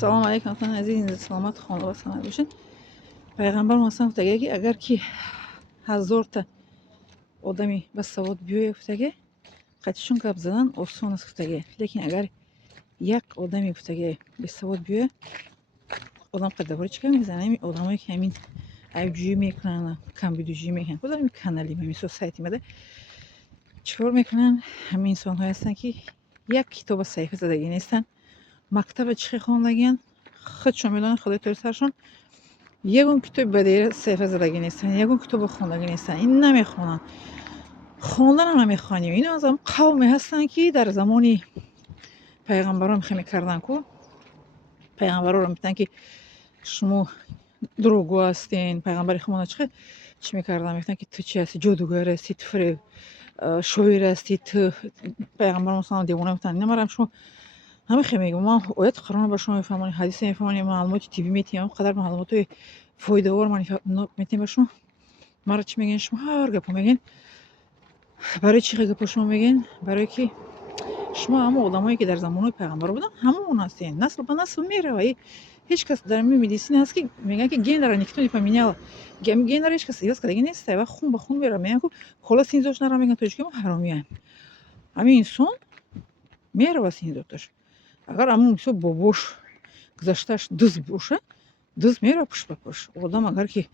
سلام علیکم خانم عزیز، سلامت خانواده سلامت باشین. پیغمبر مثلا گفته که اگر کی 1000 تا آدمی به سواد بیایه گفته قطعشون گپ زدن آسان است گفته، لیکن اگر یک آدمی گفته به سواد بیایه آدم قدر چیکار میزنه؟ این آدمایی که همین عیبجویی میکنن، کمبودجویی میکنن، خود همین کانالی همین سوسایتی مده چیکار میکنن؟ همین انسان ها هستن که یک کتاب صحیفه زدگی نیستن، مکتب چی خوندگین خودشون میدونن، خدای تو سرشون یگون کتاب بدیر صحیفه زدگی نیستن، یگون کتاب خوندگی نیستن، این نمیخونن، خوندن هم نمیخوانیم. این از هم قومی هستن که در زمانی پیغمبران خیلی کردن کو پیغمبران میگن که شما دروغگو هستین. پیغمبر خودمون چی میکردن؟ میگفتن که تو چی هستی؟ جادوگر هستی، تو فریب شاعر هستی، تو پیغمبر مثلا دیوانه میگفتن. نمیرم شما همه خیلی میگم ما آیت قرآن به شما میفهمونی، حدیث میفهمونی، معلومات تیوی میتیم، قدر معلومات فایده ور من میتیم به شما. مرا چی میگین شما؟ هر گپو میگین. برای چی گپ شما میگین؟ برای که شما هم آدمایی که در زمانه پیغمبر بودن همون هستین، نسل به نسل میره و هیچ کس در مدیسین هست که میگن که гендера никто не поменял. гендера هیچ کس یاد کردگی نیست و خون به خون میره. میگن که حالا سینزوش نرا میگن توش که ما حرامیان. همین انسان میره و سینزوتش. اگر همون انسان باباش گذشتهش دز باشه دز میره پشت به پشت. آدم اگر که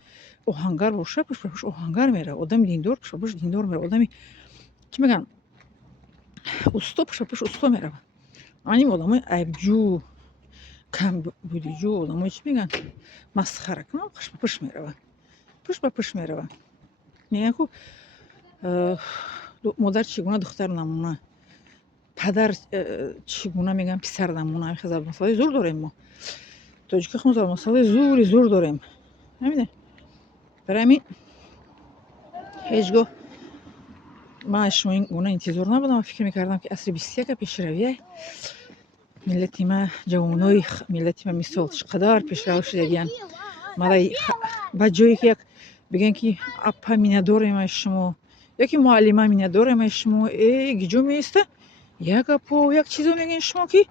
آهنگر باشه پشت به پشت آهنگر میره. آدم دیندار پشت به پشت دیندار میره. آدمی چی میگن استا پشت به پشت استا میره. این آدمای عیبجو کمبودجو آدمای چی میگن مسخره کنن پشت به پشت میره، پشت به پشت میره. میگن که مادر چگونه دختر نمونه، پدر چگونه میگن پسر نمونه. همین خزر مسئله زور داریم ما تاجیک خون مسئله زور داریم. همینه. برای همین هیچگاه من شما این گونه انتظار نبودم. فکر میکردم که عصر 21 پیشرویه ملتی ما جوانای ملتی ما مثال چقدر پیشرو شدگین. مالا با جایی که یک بگن که اپا مینادور شما یکی معلمه مینادور شما گیجو میسته یک اپا یک چیزو میگین شما که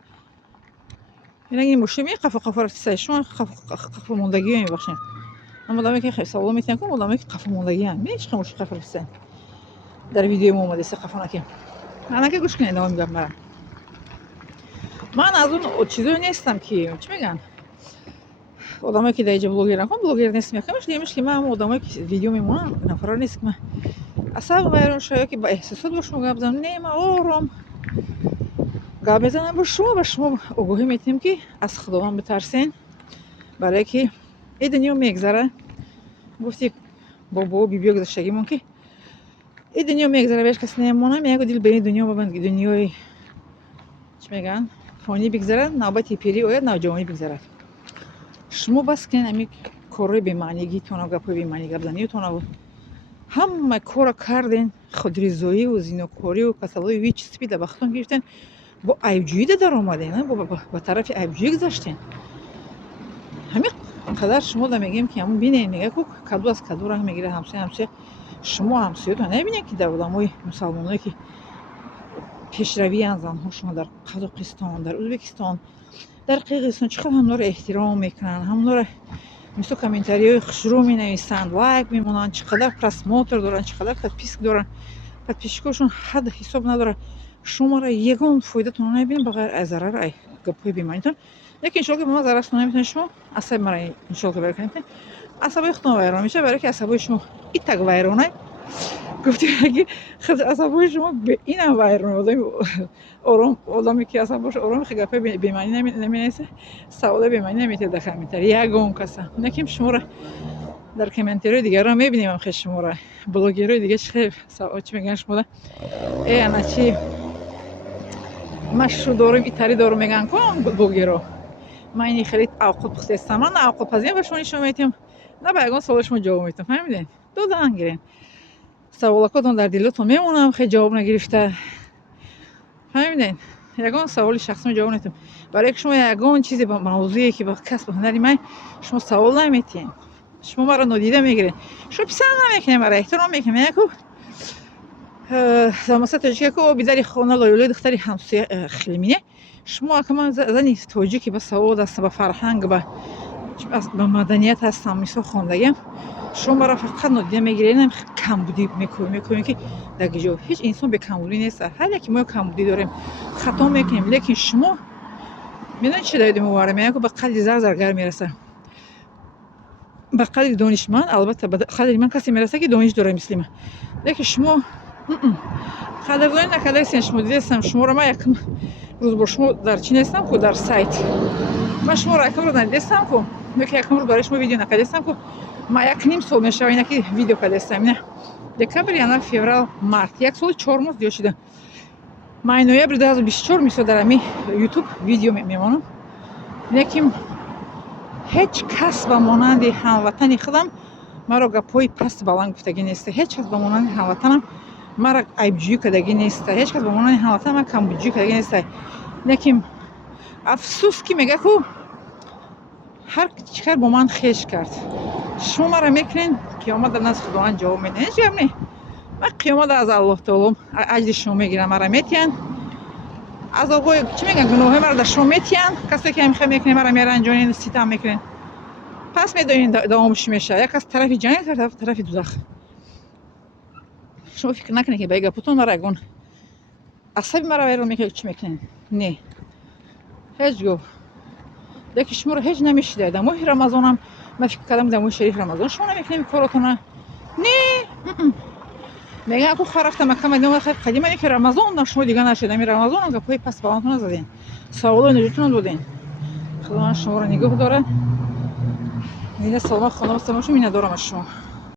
این مشکل می قفا رفته شما قفا موندگی میبخشین. اما دامه که خیلی سوال میتونم کنم دامه که قفا موندگی هم میشه مشکل قفا رفته در ویدیو ما اومده سه قفا نکیم. انا که گوش کنید میگم من از اون چیزایی نیستم که چی میگن آدمایی که در اینجا بلاگر نکنم بلاگر نیست میکنمش دیگهش که من هم آدمایی که ویدیو میمونم نفرا نیست که من اصلا وایرون شاید که با احساسات با شما گپ زدم. نه من آرام گپ میزنم با شما آگاهی میتیم که از خداوند بترسین برای که این دنیا میگذره. گفتی بابا بیبی گذشتگیمون که این دنیا میگذره بهش کسی نمیمونه. میگه دل به این دنیا ببند که دنیای چی میگن فانی بگذره نوبت پیری و نوجوانی بگذره. شما بس که نمی کاری به معنیگی تون گپ به معنی گپ زنی تون همه کار کردین خودریزایی و زینوکاری و کسالای ویچ سپید وقتون گرفتن با عیبجویی در اومدین با طرف عیبجویی گذاشتین. همین قدر شما دا میگیم که همون بینین میگه که کدو از کدو رنگ میگیره. همسایه شما همسایه‌تون نمیبینین که در آدمای مسلمانایی که پیشروی انزان شما در قزاقستان، در ازبکستان، در قرقیزستان چقدر همونا رو احترام میکنن، همونا رو مثل کامنتاریای خوشرو مینویسن، لایک میمونن، چقدر پرسموتر دارن، چقدر پادپیسک دارن. پادپیسکاشون حد حساب نداره. شما را یگان فایده تون نمیبینین بغیر از ضرر گپای بیمانیتون. لیکن ان شاءالله که ما ضررتون نمیتونین شما عصب مرا ان شاءالله که برکنید عصبای خودتون ویران میشه برای که عصبای شما این تگ ویرانه. گفتم اگه خود عصبای شما به اینم ویرانه آرام آدمی که عصبش آرام خیلی گپای بیمانی نمیشه سوال بیمانی نمیته داخل میتره یگان کسا نکیم شما را در کامنتاری دیگه را میبینیم. خیلی شما را بلاگرای دیگه چه چی میگن شما انا چی مشروع دارم ایتاری دارم میگن کن بلاگرا من این خیلی عقب پختستم من عقب پذیر به شما نشون میدم نه به یگان سوال شما جواب میدم. فهمیدین دو دهن گیرین سوالاتون در دلتون میمونم خیلی جواب نگرفته. فهمیدین یگان سوال شخصی جواب نمیدم برای که شما یگان چیزی با موضوعی که با کسب هنری من شما سوال نمیتین شما مرا نادیده میگیرین شما پسند نمیکنین مرا احترام میکنین. یکو مثلا تاجیکه که بیداری خانه لایولای دختری همسایه خیلی مینه шумо акама зани тоҷики ба савод аст, ба фарҳанг, ба маданият ҳастам, мисол хондагиам. Шумо маро фақат нодида мегирем, камбудӣ мекунем ки дар ҷо ҳеҷ инсон бе камбудӣ нест. ҳар яке мо камбудӣ дорем, хато мекунем, лекин шумо медонед чӣ давид мубарам, мегӯ ба қадри зар гар мераса. Ба қадри донишманд, албатта ба қадри ман касе мераса ки дониш дорад мисли ман. Лекин шумо қадрдонӣ накардаистед. Шумо дидастам шуморо ман якум рӯз бо шумо дар чӣ нестам ку дар сайт. Ман шуморо якум рӯз надидастам ку, ки якум рӯз барои шумо видео накардастам ку. Ман як ним сол мешава ина ки видео кардастам. ина декабр, январ, феврал, март, як соли 4 моҳ зиёд шуда. Май ноябри 2024 мисол дар ами ютуб видео мемонам. Лекин ҳеҷ кас ба монанди ҳамватани худам маро гапҳои паст баланд гуфтагӣ нест. ҳеҷ кас ба монанди ҳамватанам мара айбҷӯӣ кардагӣ нест. ҳеҷ кас ба монанди ҳамватанам мара камбуҷӣ кардагӣ нест. лекин афсӯс ки мега ку ҳар чӣ кар бо ман хеш кард. шумо мара мекунед, қиёмат дар назди худованд ҷавоб медиҳед. ҳеҷ гап не. ман қиёмат аз Аллоҳ таоло аҷри шумо мегирам. мара метиҳанд азобҳои чӣ мегӯянд, гуноҳҳои маро дар шумо метиҳанд. касе ки ҳамихел мекунед маро меранҷонед, ситам мекунед. пас медонед давомш чӣ мешавад. як кас тарафи ҷаннат кард, тарафи дузах. шумо фикр накунед ки ба ин гапотон мара ягон асаби маро вайрон мекунед, чӣ мекунед. не, ҳеҷ гуф. лекин шуморо ҳеҷ намешидаед. дар моҳи рамазонам ман фикр кардам, дар моҳи шариф рамазон шумо намекунед коротона. не, мегӯям ку хар рафта Макка Мадина қадима ки рамазон дар шумо дига нашед. ами рамазон гапҳои паст баландтон назаден, саволои наҷотатон доден. худованд шуморо нигоҳ дорад. мина саломат хона бостед. мин надорам аз шумо.